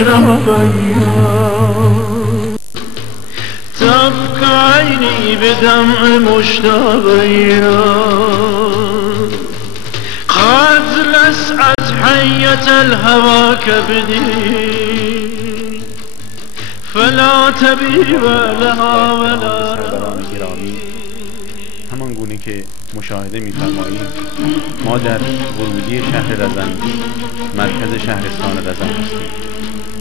مشربيا تبقى عيني بدمع مشتبيا قد لسعت حية الهوى كبدي فلا طبیب لها ولا گرامی، همان گونه که مشاهده می‌فرمایید ما در ورودی شهر رزن، مرکز شهرستان رزن هستیم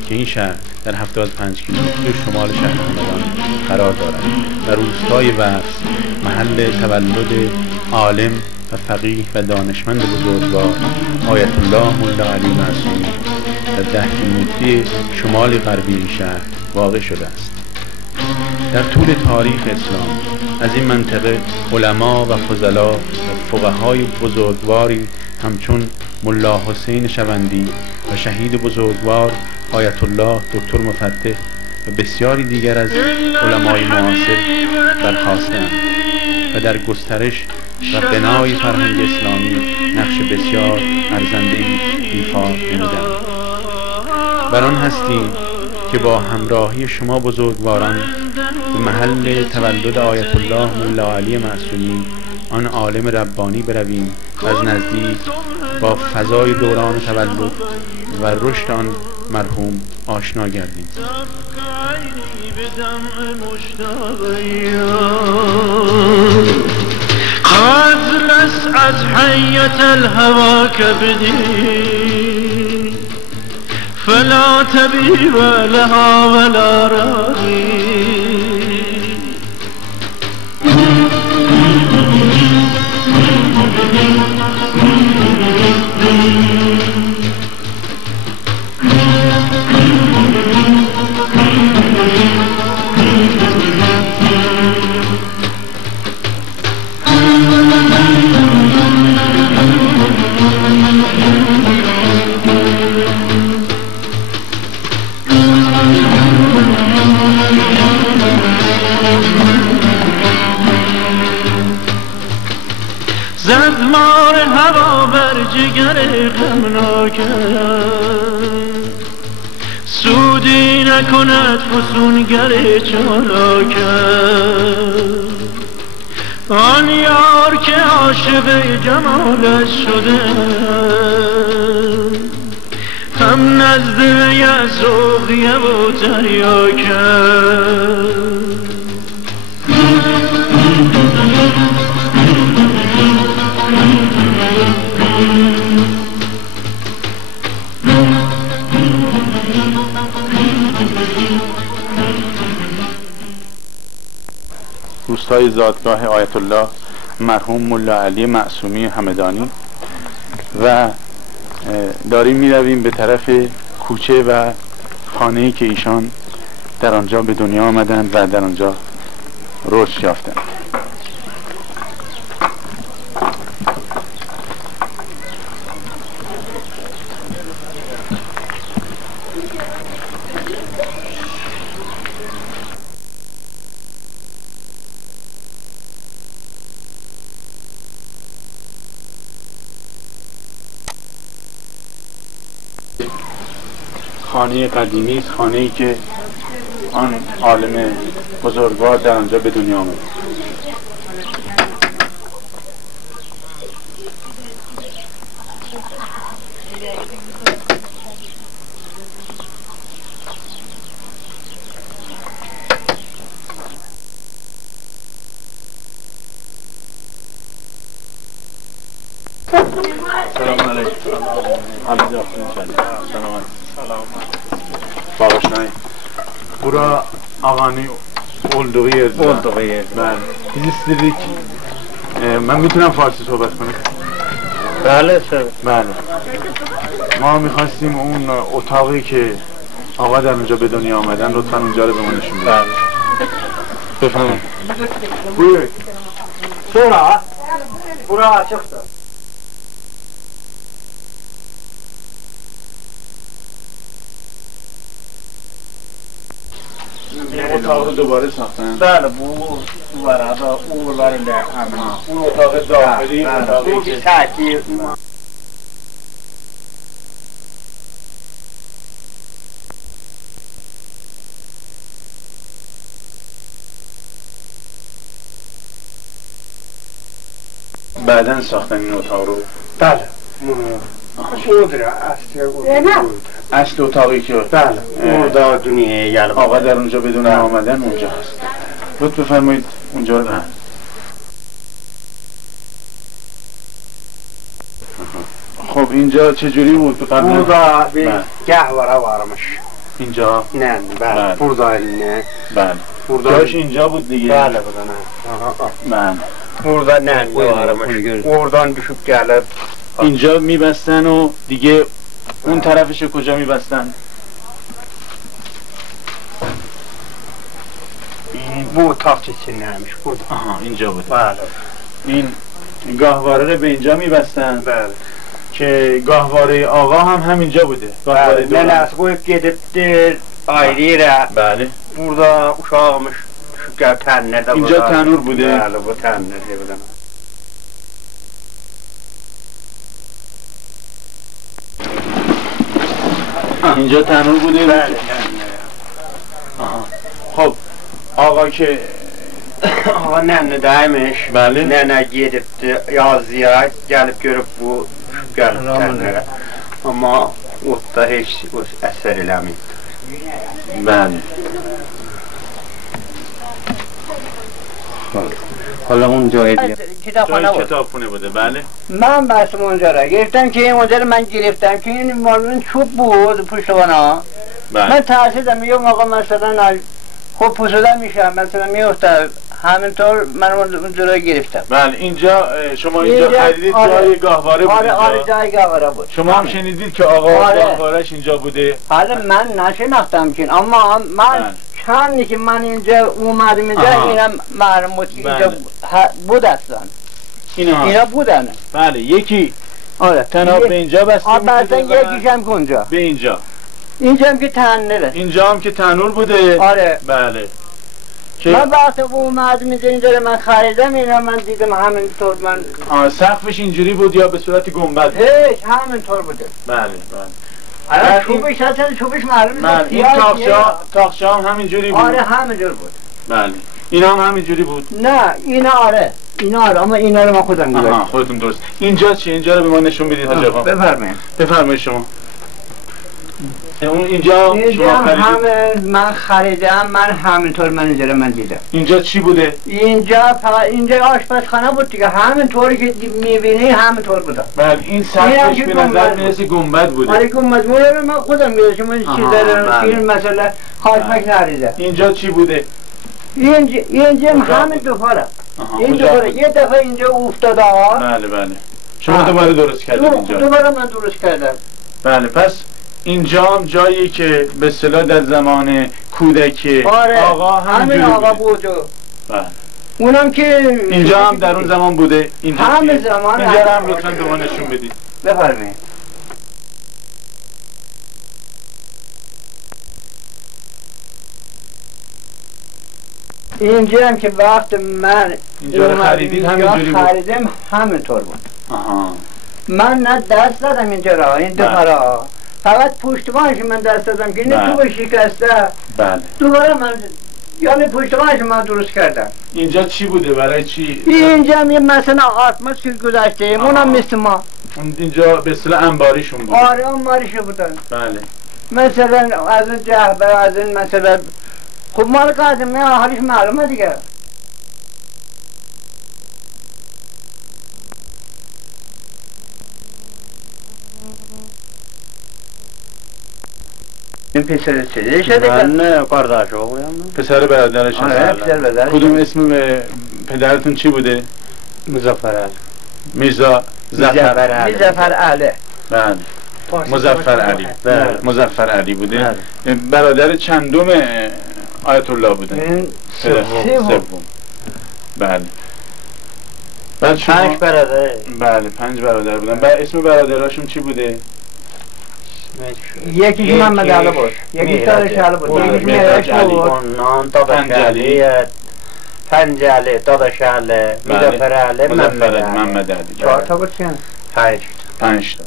که این شهر در 75 کیلومتر شمال شهر همدان قرار دارد و روستای وفس محل تولد عالم و فقیه و دانشمند بزرگوار آیت الله ملا علی معصومی در 10 کیلومتری شمال غربی این شهر واقع شده است. در طول تاریخ اسلام از این منطقه علما و فضلا و فقهای بزرگواری همچون ملا حسین شوندی و شهید بزرگوار آیت الله دکتر مفتح و بسیاری دیگر از علمای معاصر برخاستند و در گسترش و بنای فرهنگ اسلامی نقش بسیار ارزنده‌ای ایفا نمودند. بر آن هستیم که با همراهی شما بزرگواران به محل تولد آیت الله ملا علی معصومی آن عالم ربانی برویم و از نزدیک با فضای دوران تولد و رشد آن مرحوم آشنا گردیم. قد لسعت حية الهوى كبدي فلا طبيب لها ولا راقي زد مار هوا بر جگر غمناکم سودی نکند فسونگر چالاکم آن یار که عاشق جمالش شده هم نزد یزوقیه و تریاکم روستای زادگاه آیت الله مرحوم ملا علی معصومی همدانی و داریم می رویم به طرف کوچه و خانه‌ای که ایشان در آنجا به دنیا آمدند و در آنجا رشد یافتند. خانه قدیمی است، خانه‌ای که آن عالم بزرگوار در آنجا به دنیا آمد. سلام علیکم. Bağışlayın. Bura ağanın olduğu yerdir. Olduğu yer. Biz istedik. Ben میتونم فارسی صحبت کنم؟ بله سر. بله. ما میخواستیم اون اتاقی که آقا در اونجا به دنیا آمدن لطفا اونجا رو به ما نشون بدید. بله. بفرمایید. بویید. Sonra bura açıktır. اتاق دوباره ساختن؟ بله bu duvarada uğurlarında ama. اون اتاق داخلی Bu bir saati. بعدن ساختن این اتاق رو؟ بله اونجا اصل اتاقی که بله اونجا دنیای یلغا آقا در اونجا بدون آمدن اونجا هست. لطف بفرمایید اونجا رو بله. خب اینجا چجوری بود قبل؟ اونجا به گهواره وارمش اینجا؟ نه بله اونجا نه بله جاش اینجا بود دیگه؟ بله بودن بله اونجا نه وارمش اوردان بشوب گلد اینجا میبستن و دیگه اون طرفش کجا میبستن؟ بو تاخت چنی همیش بود. آها اینجا بود. بله این گاهواره رو به اینجا میبستن. بله که گاهواره آقا هم همینجا بوده. گاهواره بله من از قویب گدip در آیری را بله burada uşağımış şu tənirdə اینجا تنور بوده؟ بله bu tənirdə بودن. اینجا تنور بوده؟ بله خب آقا که Ağa nənədəymiş. Bəli. Nənə gedibdi yazıya, gəlib görüb bu gəlib tənirə. Amma otda heç əsər eləməyib. بله حالا اون جای دیگه جای کتابخونه بوده. بله من بستم اونجا را گرفتم که اونجا رو من گرفتم که این مالون چوب بود پشتوانا بله من ترسیدم یه موقع مثلا خب پوسیده میشم مثلا میفتم همینطور من اونجا را گرفتم. بله اینجا شما اینجا خریدید جای گاهواره بود؟ آره جای گاهواره بود. شما هم شنیدید که آقا گاهوارهش اینجا بوده؟ حالا من نشناختم که اما من چندی که من اینجا اومدم اینجا اینم معلوم بود که اینجا بود اصلا اینا بودن. بله یکی آره تناب به اینجا بسته بود بستن یکیشم که اونجا به اینجا هم که تنوره اینجا هم که تنور بوده. آره بله من وقتی اومدم اینجا من خریدم اینا من دیدم همینطور من سقفش اینجوری بود یا به صورت گنبد؟ هیچ همینطور بوده. بله بله الان چوبش اصلا چوبش معلوم نیست. این تاخچه هم همینجوری بود؟ آره همینجور بود. بله اینا هم همینجوری بود؟ نه اینا آره اما اینا رو من خودم دیدم. خودتون درست. اینجا چیه؟ اینجا رو به ما نشون بدید حاج آقا. بفرمایید شما. اینجا شما خریدید؟ من خریدم من همینطور من اینجا رو من دیدم. اینجا چی بوده؟ اینجا آشپزخانه بود دیگه همینطوری که میبینی همینطور بوده. بله این سقفش به نظر میرسه گنبد بوده. آره گنبد بوده من خودم میدونم من چیزا رو مثلا خاصمک نریده. اینجا چی بوده؟ اینجا همین دوباره این دوباره یه دفعه اینجا افتاده ها. بله شما دوباره درست کردید اینجا؟ دوباره من درست کردم. بله پس اینجا هم جایی که به اصطلاح در زمان کودکی آقا همین آقا بود. بله اونم که اینجا هم در اون زمان بوده. همه زمان اینجا هم لطفاً به ما نشون بدید. بفرمایید. اینجا هم که وقت من اینجا رو خریدید همینجوری بود؟ خریدم همینطور بود. من نه دست دادم اینجا را این دوباره فقط پشتوانش من دست دادم که اینه تو شکسته. بله دوباره من یعنی پشتوانش من درست کردم. اینجا چی بوده؟ برای چی؟ اینجا هم یه مثلا آتماسفیر گذاشته اونم مثل ما. اینجا به اصطلاح انباریشون بود؟ آره انباریشون بودن. بله مثلا از این جهبه از این مثلا خب مال قدیمی حالش معلومه دیگه. این پسر چیزی شده؟ من کارداشو بودم. پسر برادرش هست؟ آره پسر برادرش. کدوم اسم پدرتون چی بوده؟ مظفر علی. میرزا ظفر علی. ظفر علی. بله مظفر علی. مظفر علی بوده. برادر چندم آیت الله بوده؟ سوم. بله بعد شما 5 برادر. بله 5 برادر بودن. بعد اسم برادراشون چی بوده؟ یکیش محمد علی بود، یکیش تارش علی بود، یکیش میراش بود، پنجالی، داداش علی، مظفر علی، محمد علی. 4 تا بود چند؟ 5 تا.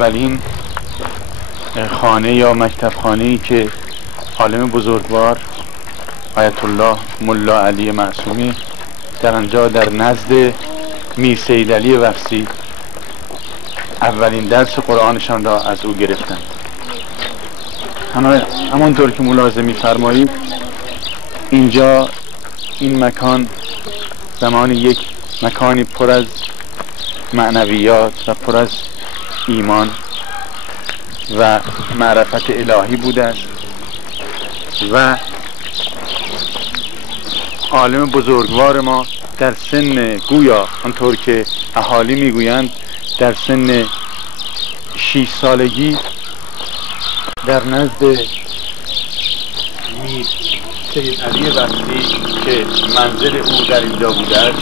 اولین خانه یا مکتب خانه‌ای که عالم بزرگوار آیت الله ملا علی معصومی در آنجا در نزد میر سید علی وفسی اولین درس قرآنشان را از او گرفتند. همانطور که ملاحظه می‌فرمایید اینجا این مکان زمان یک مکانی پر از معنویات و پر از ایمان و معرفت الهی بوده است و عالم بزرگوار ما در سن گویا آنطور که اهالی میگویند در سن 6 سالگی در نزد میر سید علی وفسی که منزل او در اینجا بوده است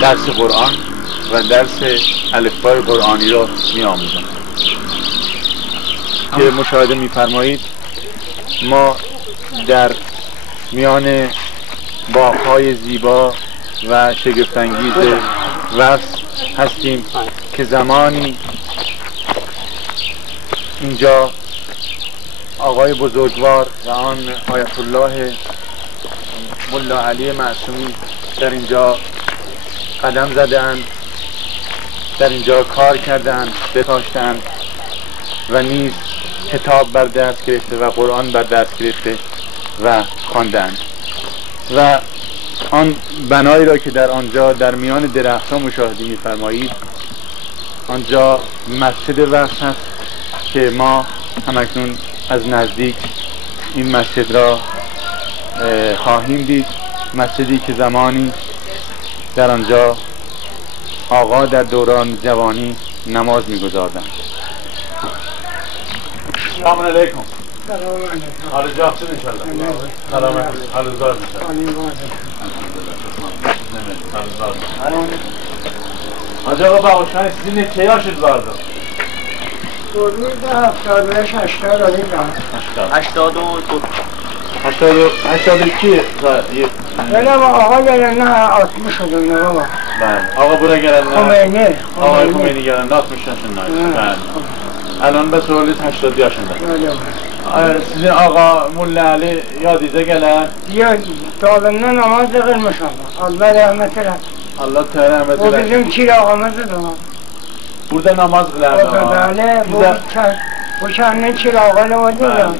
درس قرآن و درس الفبای قرآنی را می آموزند که مشاهده می فرمایید ما در میان باغ‌های زیبا و شگفت‌انگیز وفس هستیم که زمانی اینجا آقای بزرگوار و آن آیت الله ملا علی معصومی در اینجا قدم زدند، در اینجا کار کردند، بکاشتند و نیز کتاب بر دست گرفته و قرآن بر دست گرفته و خواندند و آن بنایی را که در آنجا در میان درخت‌ها مشاهده می‌فرمایید آنجا مسجد وقت هست که ما همکنون از نزدیک این مسجد را خواهیم دید. مسجدی که زمانی در آنجا آقا در دوران جوانی نماز می‌گزاردند. سلام علیکم. سلام علیکم. حال جاخت شد انشالله. سلام علیکم. حال زاد انشالله. آجا آقا باوشان سینه کیا شد وارده؟ دورمید 75 80 آدیم راه 80 کی؟ بله آقا گرن نه آتمی شده اینه بابا بله آقا برا گرن خمینی آقا خمینی گرن آتمی شدن بله الان به سوالیت 80 یاشنده sizin ağa Mulla Ali yadınıza gelen? Ya dağlarında namaz kılmış ama Allah rahmet eylesin. Allah Teala rahmet eylesin. O bizim çırağımızdır ama. Burada namaz kılardı. Böyle bu kendinin çırağını vardı ya.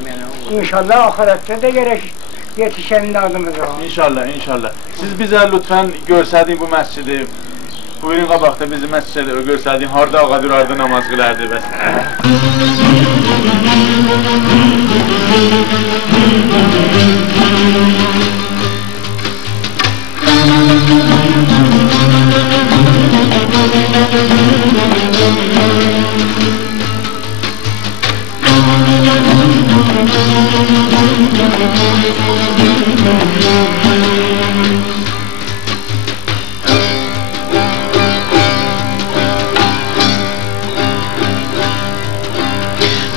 İnşallah ahirette de gerek yetişen adımız var. İnşallah inşallah. Siz bize lütfen görsədin bu mescidi. Buyurun qabaqda bizi məscidə görsədin. Harda ağa durardı namaz kılardı bəs.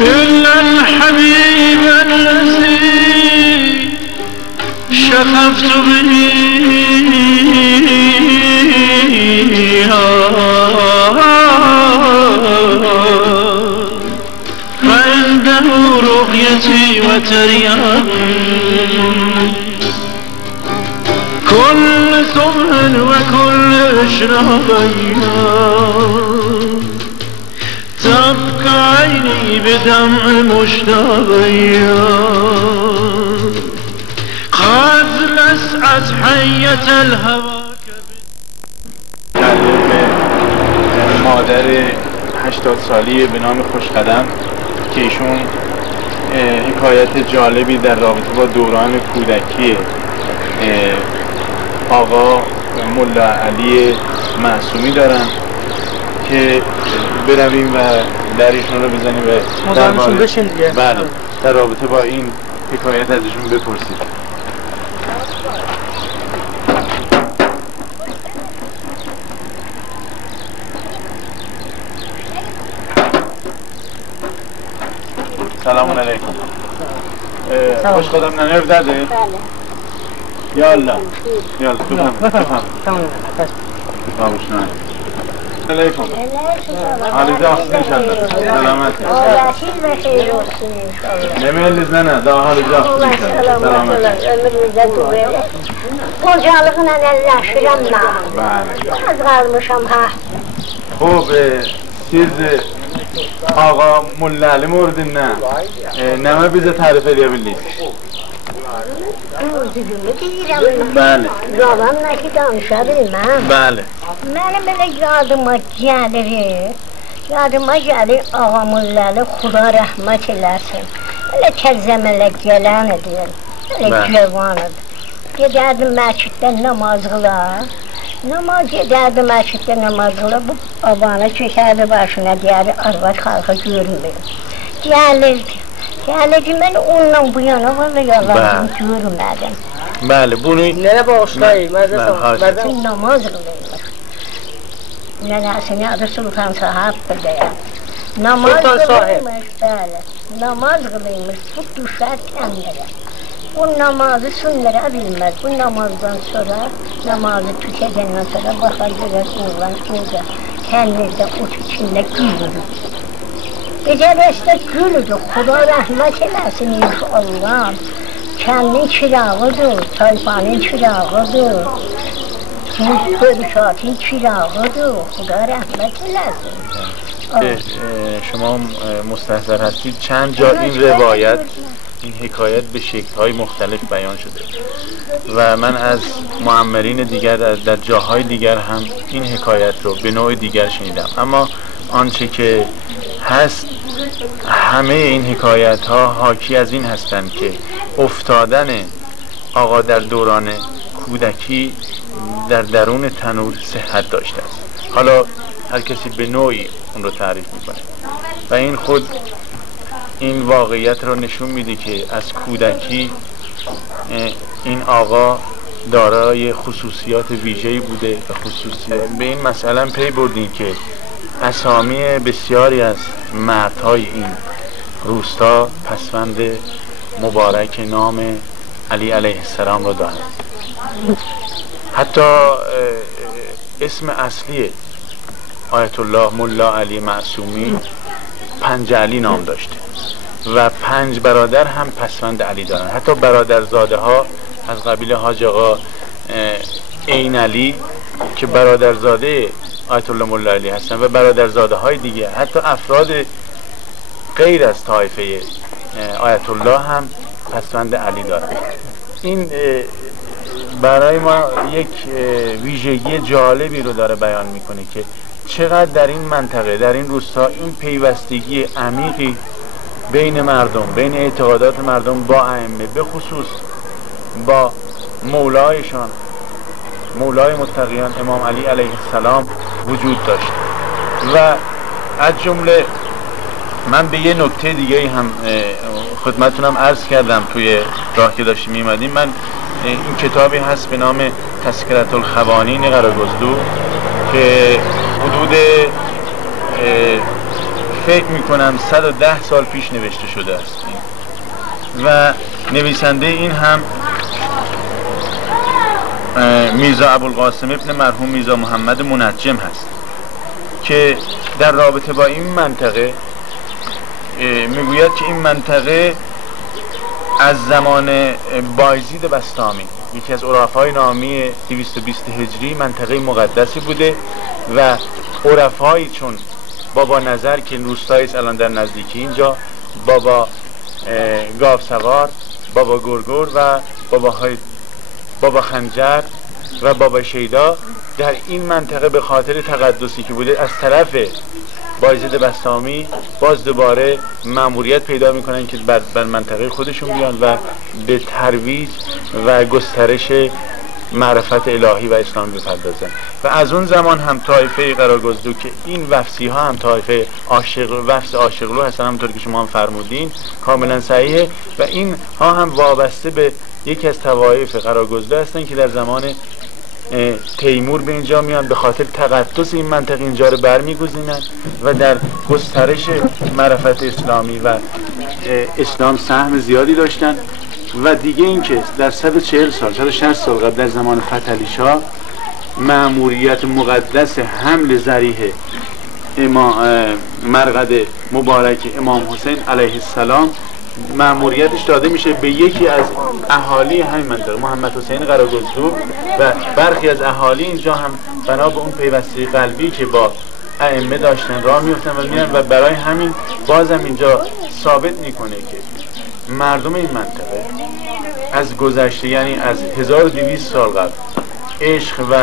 إلا الحبيب الذي شغفت به فعنده رؤيتي وترياقي كل صبح وكل إشراقي تبكى عيني بدمع مشتاقي قد لسعت حية الهوى مادر 80 سالی به نام خوشقدم که ایشون حکایت جالبی در رابطه با دوران کودکی آقا ملا علی معصومی دارن که برویم و در ایشون رو بزنیم و مزاحمشون بشین دیگه. بله در رابطه با این حکایت از ایشون بپرسید. سلام علیکم. خوش خودم ننرف داده؟ بله. یالا یالا بفهم تمام بس بابوشنان علیکم. حالی جاست انشالله. سلامت. رسید به خیر olsun inşallah. Nemiyoruz nene, daha halı Allah jastı. selamet ola, ömrünüzde duruyor. Kocalıqla əlləşirəm mən. Bəli. Az qalmışam ha. Xo'p, siz Ağa Mullali murdindən nəmə bizə tərif edə bildiniz? Düzümü deyirəm mən. Bəli. Yalanla ki danışa bilməm. Bəli. Mənim belə yadıma gəlir. Yadıma gəlir Ağa Mullali, Xuda rəhmət eləsin. Elə təzəmələ gələn edir. Elə cavan edir. Gedərdim məsciddə namaz qılar. Gedərdi məsciddə namaz qılar. Bu babanı çəkərdi başına, deyərdi arvad xalqa görmür. Gəlirdi, mən onunla bu yana valla yalanını görmədim. Bəli, bunu... Nənə bağışlayın, Məzən namaz qılırmış. Nənəsinin adı Sultan Sahibdir deyəm. Namaz qılırmış, bəli. Namaz qılırmış, bu düşər təndirə. Bu namazı sünnərə bilməz. Bu namazdan sonra, namazı tükədəndən sonra baxar görər oğlan orada, təndirdə, ot içində gülür. Gecə rəstə gülüdür, Xuda rəhmət eləsin inşallah. Kəndin kirağıdır, tayfanın kirağıdır, bölüşatın kirağıdır, Xuda rəhmət eləsin. شما مستحضر هستید چند جا این روایت، این حکایت به شکل‌های مختلف بیان شده و من از معمرین دیگر در جاهای دیگر هم این حکایت رو به نوع دیگر شنیدم، اما آنچه که هست همه این حکایت ها حاکی از این هستند که افتادن آقا در دوران کودکی در درون تنور صحت داشته است. حالا هر کسی به نوعی اون رو تعریف میکنه و این خود این واقعیت رو نشون میده که از کودکی این آقا دارای خصوصیات ویژه‌ای بوده و خصوصیات به این مسئله پی بردیم که اسامی بسیاری از مردهای این روستا پسوند مبارک نام علی علیه السلام رو دارند. حتی اسم اصلی آیت الله ملا علی معصومی 5 علی نام داشته و 5 برادر هم پسوند علی دارند. حتی برادرزاده ها از قبیل حاج آقا عین علی که برادرزاده آیت الله ملا علی هستن و برادرزاده های دیگه، حتی افراد غیر از طایفه آیت الله هم پسوند علی دارند. این برای ما یک ویژگی جالبی رو داره بیان میکنه که چقدر در این منطقه، در این روستا، این پیوستگی عمیقی بین مردم، بین اعتقادات مردم با ائمه، به خصوص با مولایشان، مولای متقیان امام علی علیه السلام وجود داشت. و از جمله من به یه نکته دیگه هم خدمتتونم عرض کردم توی راه که داشتیم میمدیم. من این کتابی هست به نام تذکرة الخوانین قراگزدو که حدود فکر میکنم 110 سال پیش نوشته شده است و نویسنده این هم میرزا ابوالقاسم ابن مرحوم میرزا محمد منجم هست که در رابطه با این منطقه میگوید که این منطقه از زمان بایزید بسطامی، یکی از عرفای نامی 220 هجری، منطقه مقدسی بوده و عرفایی چون بابا نظر که روستایی است الان در نزدیکی اینجا، بابا گاوسوار، بابا گرگر و بابا خنجر و بابا شیدا در این منطقه به خاطر تقدسی که بوده از طرف بایزید بسطامی باز دوباره مأموریت پیدا میکنن که بر منطقه خودشون بیان و به ترویج و گسترش معرفت الهی و اسلام بپردازن. و از اون زمان هم طایفه قراگزدو که این وفسی ها هم طایفه وفس عاشقلو هستن، همونطور که شما هم فرمودین، کاملا صحیحه. و این ها هم وابسته به یکی از طوایف قراگزدو هستن که در زمان تیمور به اینجا میان، به خاطر تقدس این منطقه اینجا رو برمیگزینن و در گسترش معرفت اسلامی و اسلام سهم زیادی داشتن. و دیگه این که در 140 سال 160 سال قبل در زمان فتحعلی شاه مأموریت مقدس حمل ذریح مرقد مبارک امام حسین علیه السلام مأموریتش داده میشه به یکی از اهالی همین منطقه، محمد حسین قراگزدو، و برخی از اهالی اینجا هم بنا به اون پیوسته قلبی که با ائمه داشتن راه میفتن و میرن و برای همین بازم اینجا ثابت میکنه که مردم این منطقه از گذشته، یعنی از 1200 سال قبل، عشق و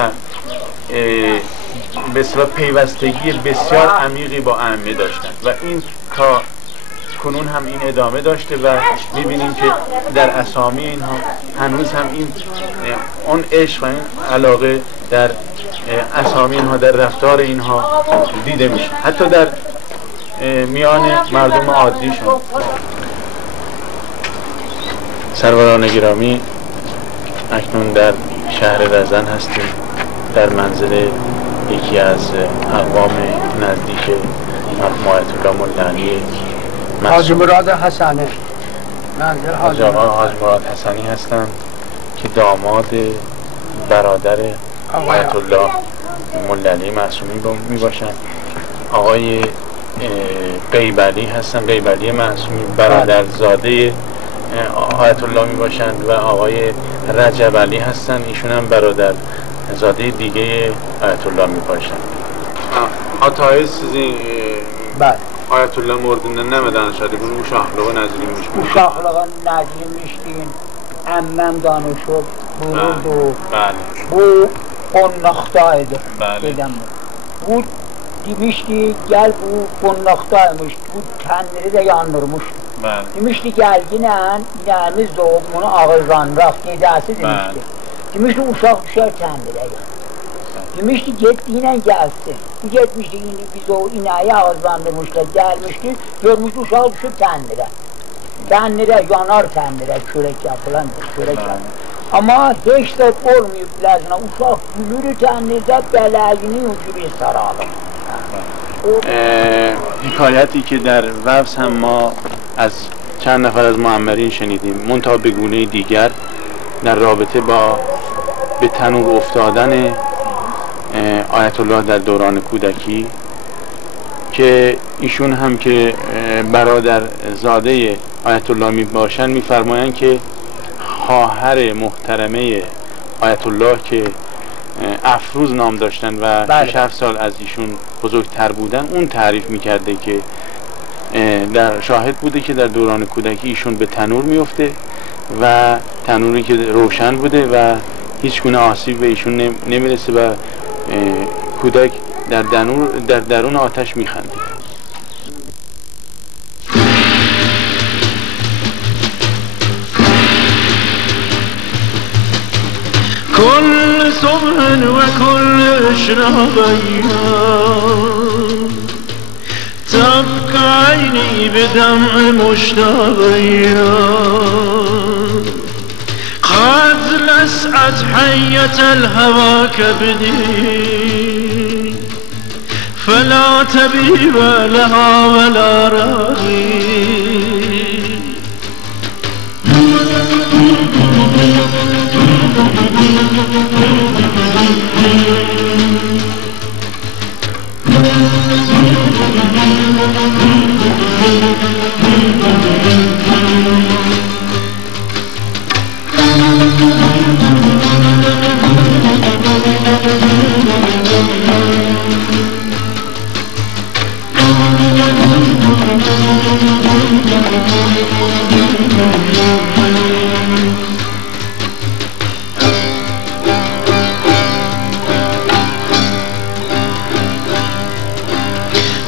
به اصطلاح پیوستگی بسیار عمیقی با ائمه داشتن و این تا کنون هم این ادامه داشته و میبینیم که در اسامی اینها هنوز هم این اون عشق و این علاقه در اسامی اینها، در رفتار اینها دیده میشه، حتی در میان مردم عادیشون. سروران گرامی، اکنون در شهر رزن هستیم، در منزل یکی از اقوام نزدیک مرحوم آیت الله ملعنی، حاج مراد حسنی، منزل حاج مراد حسنی هستند که داماد برادر آیت الله ملعنی معصومی می باشند. آقای قیبلی هستند، قیبلی معصومی برادرزاده آیت الله می باشند و آقای رجب علی هستند، ایشون هم برادرزاده دیگه آیت الله می باشند. آتای سیزی آیت الله مردن نمیدن شده bunu uşaqlığı nəziriymiş. Uşaqlığı nəziriymişdin, əmməm danışıb, buyurdu. Bəli. Bu qonaqdaydı. Bəli. Bu demişdi, gel bu qonaqdaymış, bu kəndiri də yandırmışdı. Bəli. Demişdi, gel yine inəmiz doğub, bunu ağızlandıraq, gedəsi demişdi. Demişdi, uşaq düşər kəndirə. Demişdi, getdiğinə gəlsin. Bu getmişdi, biz o inəyi ağızlandırmışlar, gəlmişdi, görmüşdü, uşaq düşüb kəndirə. Kəndirə, yanar kəndirə, körək yapılan, körək yapılan. Amma heç də olmayıb biləzinə, uşaq gülür kəndirdə, bələyini ucubir saralım. حکایتی که در وفس هم ما از چند نفر از معمرین شنیدیم، منتها به گونه دیگر در رابطه با به تنور افتادن آیت الله در دوران کودکی، که ایشون هم که برادر زاده آیت الله می باشن میفرمایند که خواهر محترمه آیت الله که افروز نام داشتن و 6 سال از ایشون بزرگتر بودن، اون تعریف میکرده که در شاهد بوده که در دوران کودکی ایشون به تنور میفته و تنوری که روشن بوده و هیچ گونه آسیب به ایشون نمیرسه و کودک در درون آتش میخندید. كل صبح وكل إشراق أيام تبكى عيني بدمع مشتاق أيام قد لسعت حية الهوى كبدي فلا طبيب لها ولا راغي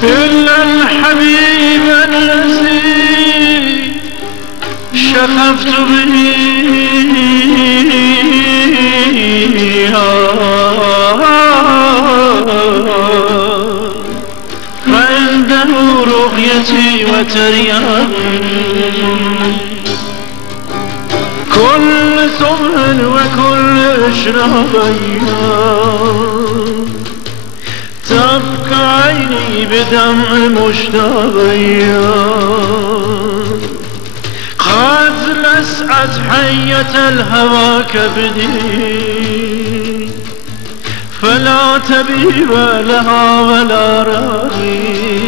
إلا الحبيب الذي شغفت به فعنده رؤيتي وترياقي كل صبح وكل إشراق أيام تبكى عيني بدمع مشتاق أيام قد لسعت حية الهوى كبدي فلا طبيب لها ولا راقي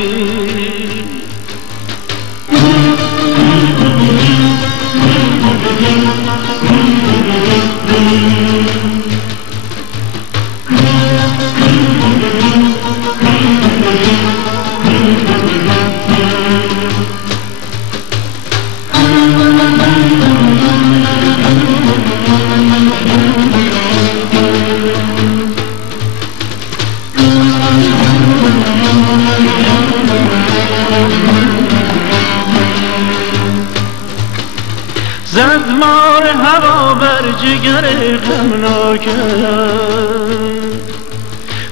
زد مار هوا بر جگر غمناکم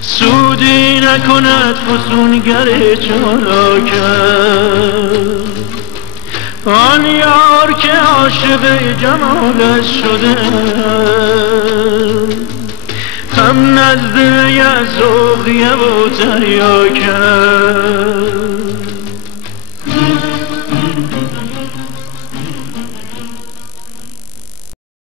سودی نکند فسونگر چالاکم آن یار که عاشق جمالش شده هم نزد یزرقیه و تریاکم